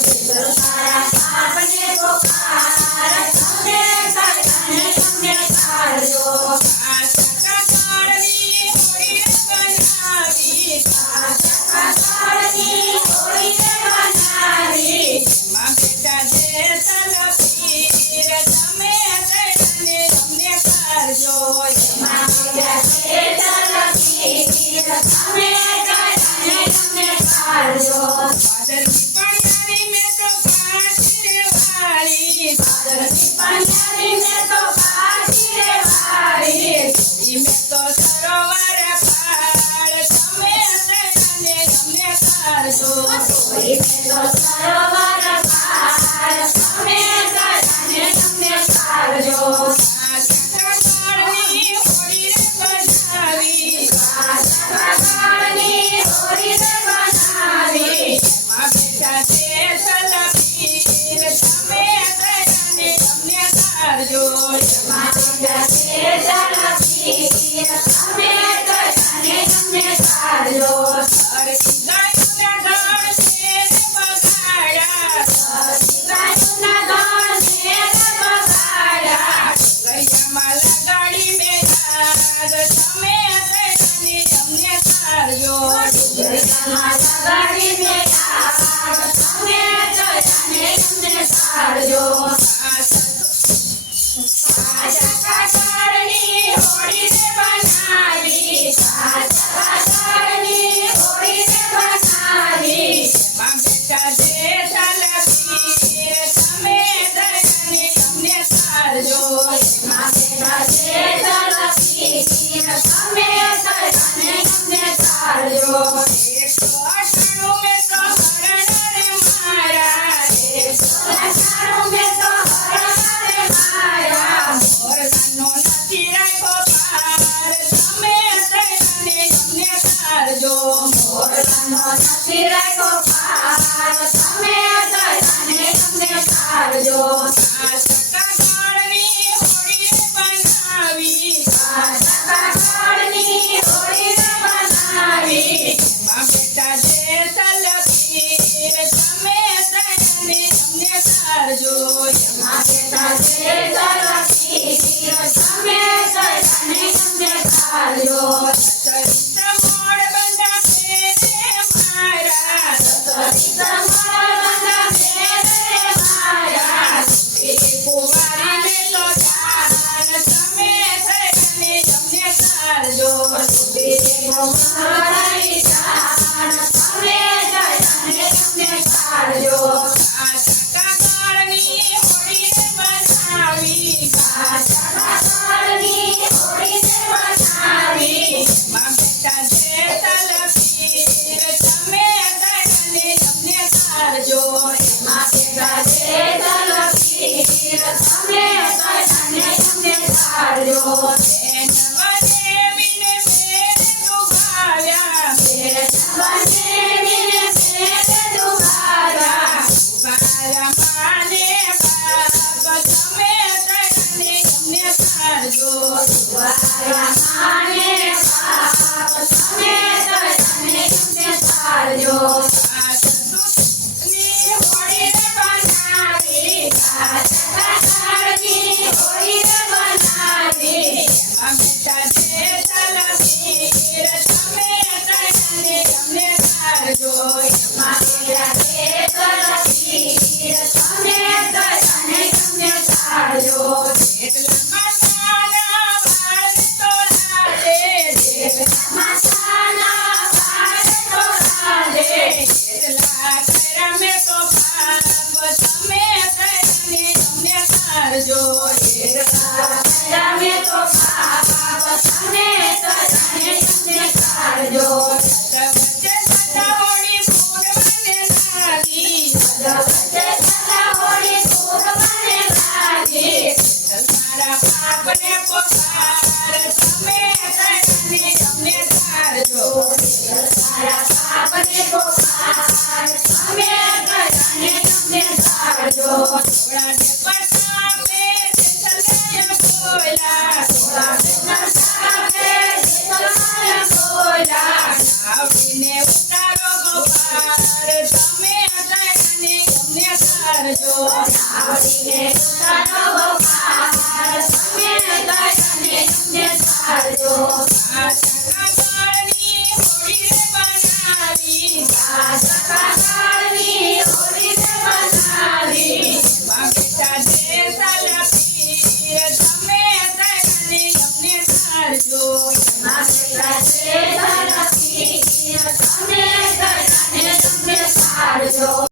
જેટલો તારા પાપને પોકાર તમે કલ્યાણે તમે કાઢજો આશા કાળની હોળી બનાવી આશા કાળની હોળી બનાવી માં બેટા જે તલપીર તમે કલ્યાણે તમને કાઢજો માં બેટા જે તલપીર તમે કલ્યાણે તમે કાઢજો પાદરની પણિયારી મેં તો પાછી રે વાળી પાદરની પણિયારી મેં તો પાછી રે વાળી ઈ મેં તો સરોવર પાર તમે કલ્યાણે તમને કાઢજો કોઈ મેં તો સરોવર પાર તમે કલ્યાણે તમને કાઢજો આશા કાળની હોળી બનાવી આશા કાળની હોળી બનાવી માં બેટા જે તલપીર તમે કલ્યાણે તમને કાઢજો માં બેટા જે તલપીર તમે કલ્યાણે તમને કાઢજો ગાયોના ગણ છે રે બગાડ્યા ગાયોના ગણ છે રે બગાડ્યા ગળિયામાં લગાડી મેળાદ તમે કલ્યાણે તમને કાઢજો ગળિયામાં લગાડીને યાદ તમે કલ્યાણે તમને કાઢજો આશા કાળની હોળી બનાવી આશા કાળની હોળી બનાવી માં બેટા જે તલપીર તમે કલ્યાણે તમને કાઢજો માં બેટા જે તલપીર તમે કલ્યાણે તમને કાઢજો એક અટાણું મેં તો હરણ રે મારા સોનાનું મેં તો હરણ રે મારા મોરલાનો નથી રાખ્યો પાર તમે કલ્યાણે તમને કાઢજો મોરલાનો નથી રાખ્યો પાર તમે કલ્યાણે તમને કાઢજો આશા કાળની હોળી બનાવી આશા કાળની હોળી બનાવી માં બેટા જે તલપીર તમે કલ્યાણે તમને કાઢજો માં બેટા જે તલપીર તમે કલ્યાણે તમને કાઢજો સરિત મોડ બંધા ફેરે મારા સરિત મોડ બંધા ફેરે મારા કુંવારી મેં તો જાન તમે કલ્યાણે તમને કાઢજો મારી જાન તમે કલ્યાણે તમને કાઢજો આશા કાળની હોળી બનાવી આશા કાળની હોળી બનાવી માં બેટા જે તલપીર તમે કલ્યાણે તમને કાઢજો માં બેટા જે તલપીર તમે કલ્યાણે તમને કાઢજો બેન બનેવીને મેરે દુભાવ્યા બનેવીને મેરે દુભાવ્યા મારા માને બાપ તમે કલ્યાણે તમને કાઢજો મારા માને બાપ તમે કલ્યાણે તમને કાઢજો ની હોળી બનાવી આશા કાળની હોળી બનાવી માં બેટા જે તલપીર તમે કલ્યાણે તમને કાઢજો માં બેટા જે તલપીર તમે કલ્યાણે તમને કાઢજો એટલા માતાના વાળ તો લાગે મસાલા વાળ તો લાગે એટલા કરમે તો પાપ તમે કલ્યાણે તમને કાઢજો તમે તો પાપ તમે કલ્યાણે તમને કાઢજો વચ્ચે સદા હોળી ફૂલવાને લાગી વચ્ચે સદા હોળી ફૂલવાને લાગી મારા પાપને પોકાર તમે કલ્યાણે તમને કાઢજો તારા પાપને પોકાર તમે કલ્યાણે તમને કાઢજો થોડા દે પરસામે ચલગય બોલા થોડા સામે જીતવાય બોલા આવડીને ઉતારો ગોપાર તમે કલ્યાણે તમને આવડીને પોતાનો વખાર તમે દયાને અમને ધારજો કાચના ગળની હોડી રે બનાવી રાજા